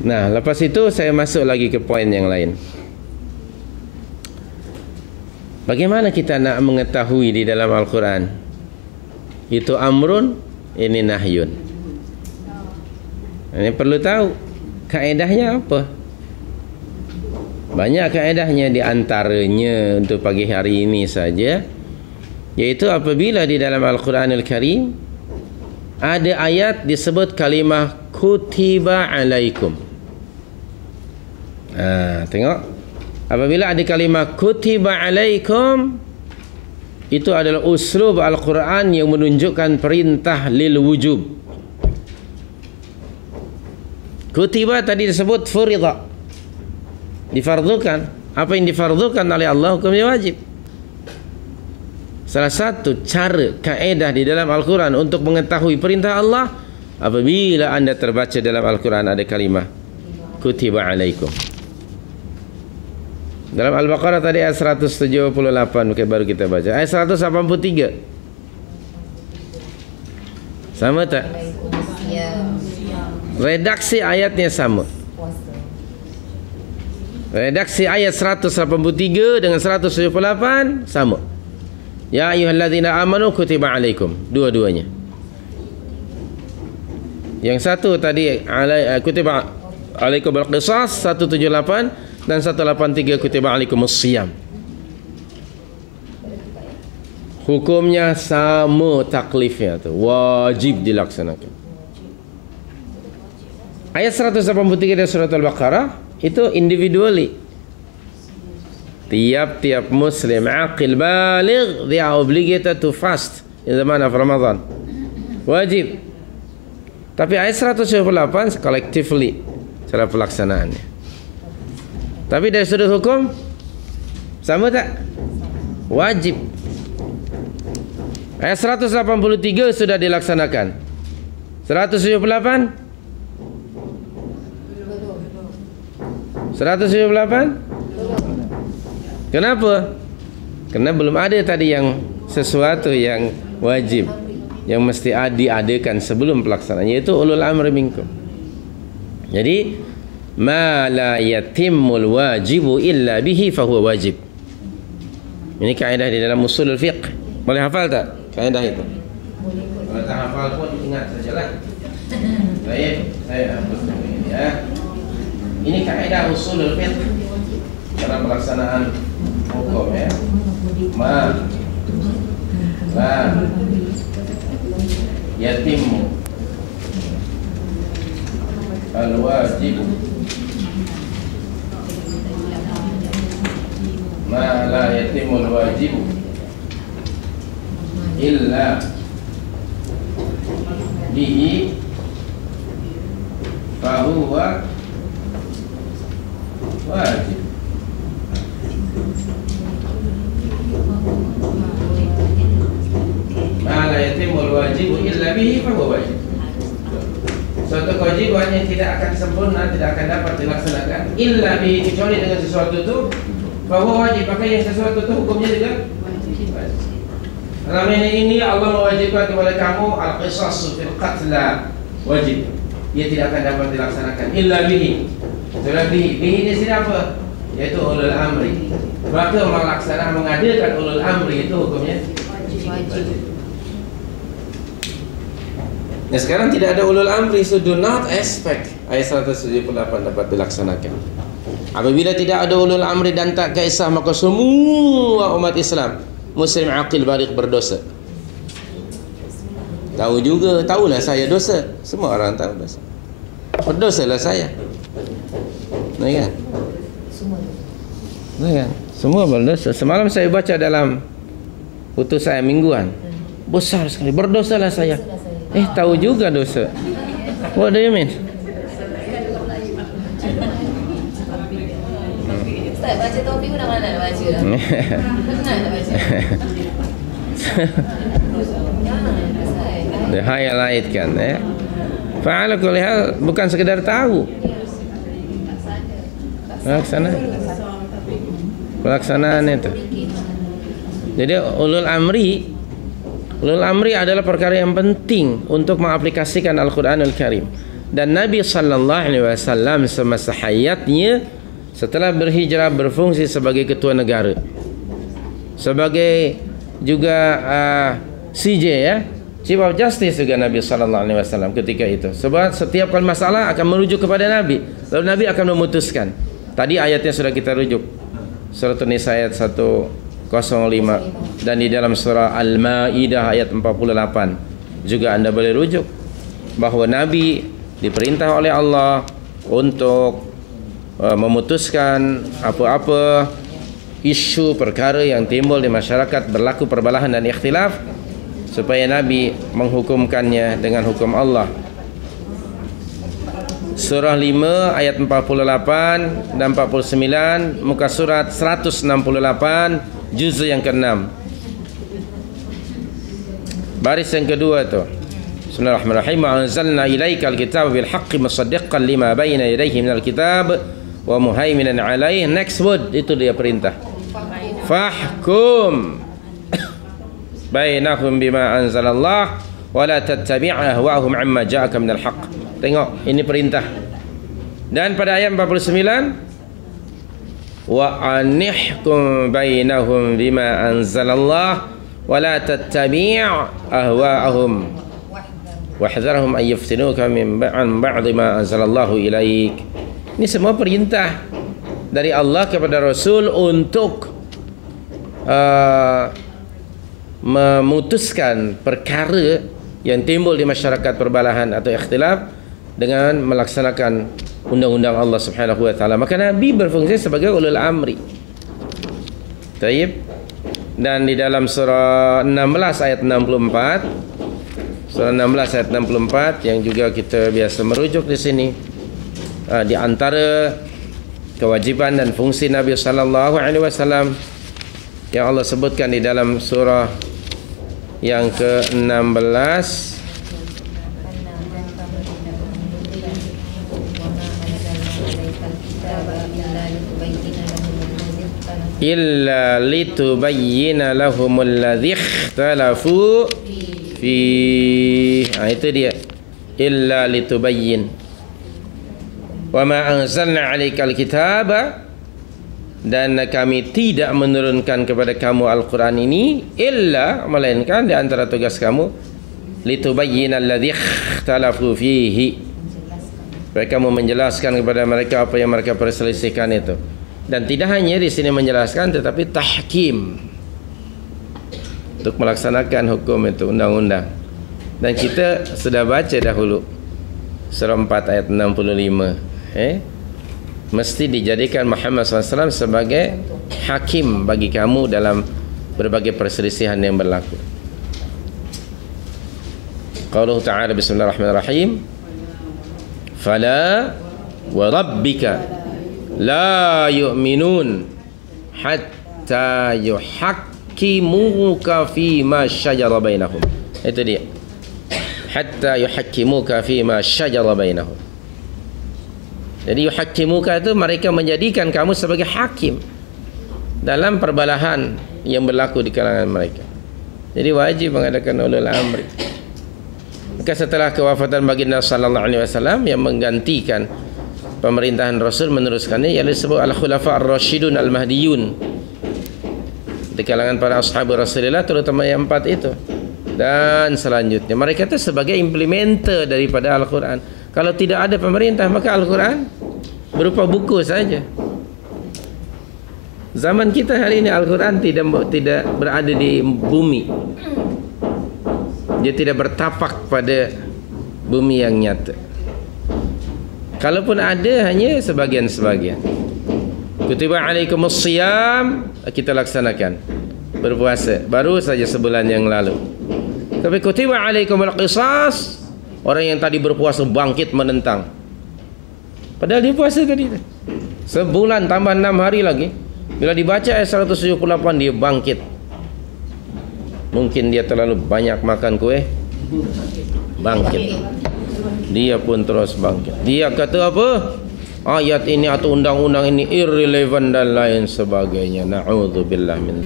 Nah, lepas itu saya masuk lagi ke poin yang lain. Bagaimana kita nak mengetahui di dalam Al-Quran itu amrun, ini nahyun? Ini perlu tahu kaedahnya apa. Banyak kaedahnya, di antaranya untuk pagi hari ini saja, yaitu apabila di dalam Al-Quranul Karim ada ayat disebut kalimah kutiba alaikum. Tengok, apabila ada kalimah kutiba alaikum, itu adalah uslub Al-Quran yang menunjukkan perintah lil wujub. Kutiba tadi disebut furida, difardukan. Apa yang difardukan oleh Allah hukumnya wajib. Salah satu cara kaedah di dalam Al-Quran untuk mengetahui perintah Allah, apabila anda terbaca dalam Al-Quran ada kalimah kutiba alaikum. Dalam Al-Baqarah tadi ayat 178, okay, baru kita baca ayat 183. Sama tak? Redaksi ayatnya sama. Redaksi ayat 183 dengan 178 sama. Ya ayyuhalladzina amanu kutiba alaikum. Dua-duanya. Yang satu tadi kutiba alaikum al-qisas 178 dan 183 kutiba alaikumus siyam. Hukumnya sama, taklifnya tu wajib dilaksanakan. Ayat 183 dari surat Al-Baqarah itu individually. Tiap-tiap muslim aqil baligh, they are obligated to fast in the month of Ramadan. Wajib. Tapi ayat 178 collectively cara pelaksanaannya. Tapi dari sudut hukum sama tak? Wajib. Ayat 183 sudah dilaksanakan. 178? 178? Kenapa? Karena belum ada tadi yang sesuatu yang wajib, yang mesti diadakan sebelum pelaksanaan, yaitu ulul amri minkum. Jadi ma la yatimmul wajibu illa bihi fahuwa wajib. Ini kaedah di dalam usulul fiqh. Boleh hafal tak kaedah itu? Kalau tak hafal pun ingat sajalah. Baik, saya hapus ini ya. Ini kaedah usulul fiqh dalam pelaksanaan hukum ya. Ma la yatimmu al-wajibu ma la yatimul wajibu illa bihi fahuwa wajib. Ma la yatimul wajibu illa bihi fahuwa wajib. Suatu kewajiban yang tidak akan sempurna, tidak akan dapat dilaksanakan illa bihi, kecuali dengan sesuatu itu, bahwa wajib. Maka yang sesuatu itu hukumnya juga wajib. Dalam ini Allah mewajibkan kepada kamu al-qisas fil qatla, wajib. Ia tidak akan dapat dilaksanakan illa bihi. Sudah bihi di sini apa? Yaitu ulul amri. Maka melaksanakan, mengadakan ulul amri itu hukumnya wajib. Nah, sekarang tidak ada ulul amri, so do not expect ayat 178 dapat dilaksanakan. Apabila tidak ada ulul amri dan tak kisah, maka semua umat Islam muslim aqil baligh berdosa. Tahu juga, tahulah saya dosa. Semua orang tahu dosa. Berdosalah saya. Nah kan? Nah kan? Semua berdosa. Semalam saya baca dalam putus saya mingguan. Besar sekali, berdosalah saya. Tahu juga dosa. What do you mean? Ustaz, baca topik pun mana nak baca dah. Pernah nak baca. Dia highlight kan Fa'ala kulli hal, bukan sekedar tahu. Pelaksanaan itu. Jadi ulul amri adalah perkara yang penting untuk mengaplikasikan Al-Quranul Karim. Dan Nabi sallallahu alaihi wasallam semasa hayatnya setelah berhijrah berfungsi sebagai ketua negara, sebagai juga CJ ya, Chief of Justice juga Nabi sallallahu alaihi wasallam ketika itu. Sebab setiap kali masalah akan merujuk kepada Nabi, lalu Nabi akan memutuskan. Tadi ayatnya sudah kita rujuk. Surah An-Nisa ayat 105 dan di dalam surah Al-Maidah ayat 48 juga Anda boleh rujuk bahawa Nabi diperintah oleh Allah untuk memutuskan apa-apa isu perkara yang timbul di masyarakat berlaku perbalahan dan ikhtilaf, supaya Nabi menghukumkannya dengan hukum Allah. Surah 5 ayat 48 dan 49, muka surat 168, juz yang ke-6. Baris yang kedua tu. Bismillahirrahmanirrahim. Anzalna ilaikal kitaba bil haqqi musaddiqqan lima baina yadayhi minal kitab wa muhaiminan alaihi. Next word, itu dia perintah. Fahkum bainahum bima anzalallah wa la tattabi' ahwa'ahum amma ja'aka minal haqq. Tengok, ini perintah. Dan pada ayat 49, wa anihkum bainahum bima anzalallah wa la tattabi' ahwa'ahum wahdharhum an yaftinuka min ba'di ma anzalallahu ilaik. Ini semua perintah dari Allah kepada Rasul untuk memutuskan perkara yang timbul di masyarakat perbalahan atau ikhtilaf dengan melaksanakan undang-undang Allah Subhanahu wa taala. Maka Nabi berfungsi sebagai ulul amri. Taib. Dan di dalam surah 16 ayat 64, surah 16 ayat 64 yang juga kita biasa merujuk di sini, di antara kewajiban dan fungsi Nabi sallallahu alaihi wasallam yang Allah sebutkan di dalam surah yang ke-16, illa litubayyina lahumul ladzi ikhtalafu fi. Itu dia, illa litubayyin. Wa ma anzalna 'alaikal kitaba, dan kami tidak menurunkan kepada kamu Al-Quran ini illa, melainkan di antara tugas kamu, litubayyinal ladzi ikhtalafu fihi, supaya kamu menjelaskan kepada mereka apa yang mereka perselisihkan itu. Dan tidak hanya di sini menjelaskan, tetapi tahkim, untuk melaksanakan hukum itu, undang-undang. Dan kita sudah baca dahulu surah 4 ayat 65, mesti dijadikan Muhammad SAW sebagai hakim bagi kamu dalam berbagai perselisihan yang berlaku. Qauluhu ta'ala, bismillahirrahmanirrahim, fala wa rabbika la yu'minun hatta yuhakkimuka fima syajara bainahum. Itu dia, hatta yuhakkimuka fima syajara bainahum. Jadi yuhakkimuka itu mereka menjadikan kamu sebagai hakim dalam perbalahan yang berlaku di kalangan mereka. Jadi wajib mengadakan ulul amri. Maka setelah kewafatan baginda sallallahu alaihi wasallam, yang menggantikan pemerintahan Rasul meneruskannya ialah disebut al-khulafa ar-rasyidun al-mahdiyun di kalangan para ashabu Rasulullah, terutama yang 4 itu. Dan selanjutnya mereka itu sebagai implementer daripada Al-Quran. Kalau tidak ada pemerintah, maka Al-Quran berupa buku saja. Zaman kita hari ini Al-Quran tidak berada di bumi. Dia tidak bertapak pada bumi yang nyata. Kalaupun ada, hanya sebagian-sebagian. Kutiba alaikumus siyam, kita laksanakan berpuasa baru saja sebulan yang lalu. Tapi kutiba alaikumul qisas, orang yang tadi berpuasa bangkit menentang, padahal dia puasa tadi sebulan tambah 6 hari lagi. Bila dibaca ayat 178, dia bangkit. Mungkin dia terlalu banyak makan kue, bangkit. Dia pun terus bangkit. Dia kata apa? Ayat ini atau undang-undang ini irrelevant dan lain sebagainya. Na'udzubillah min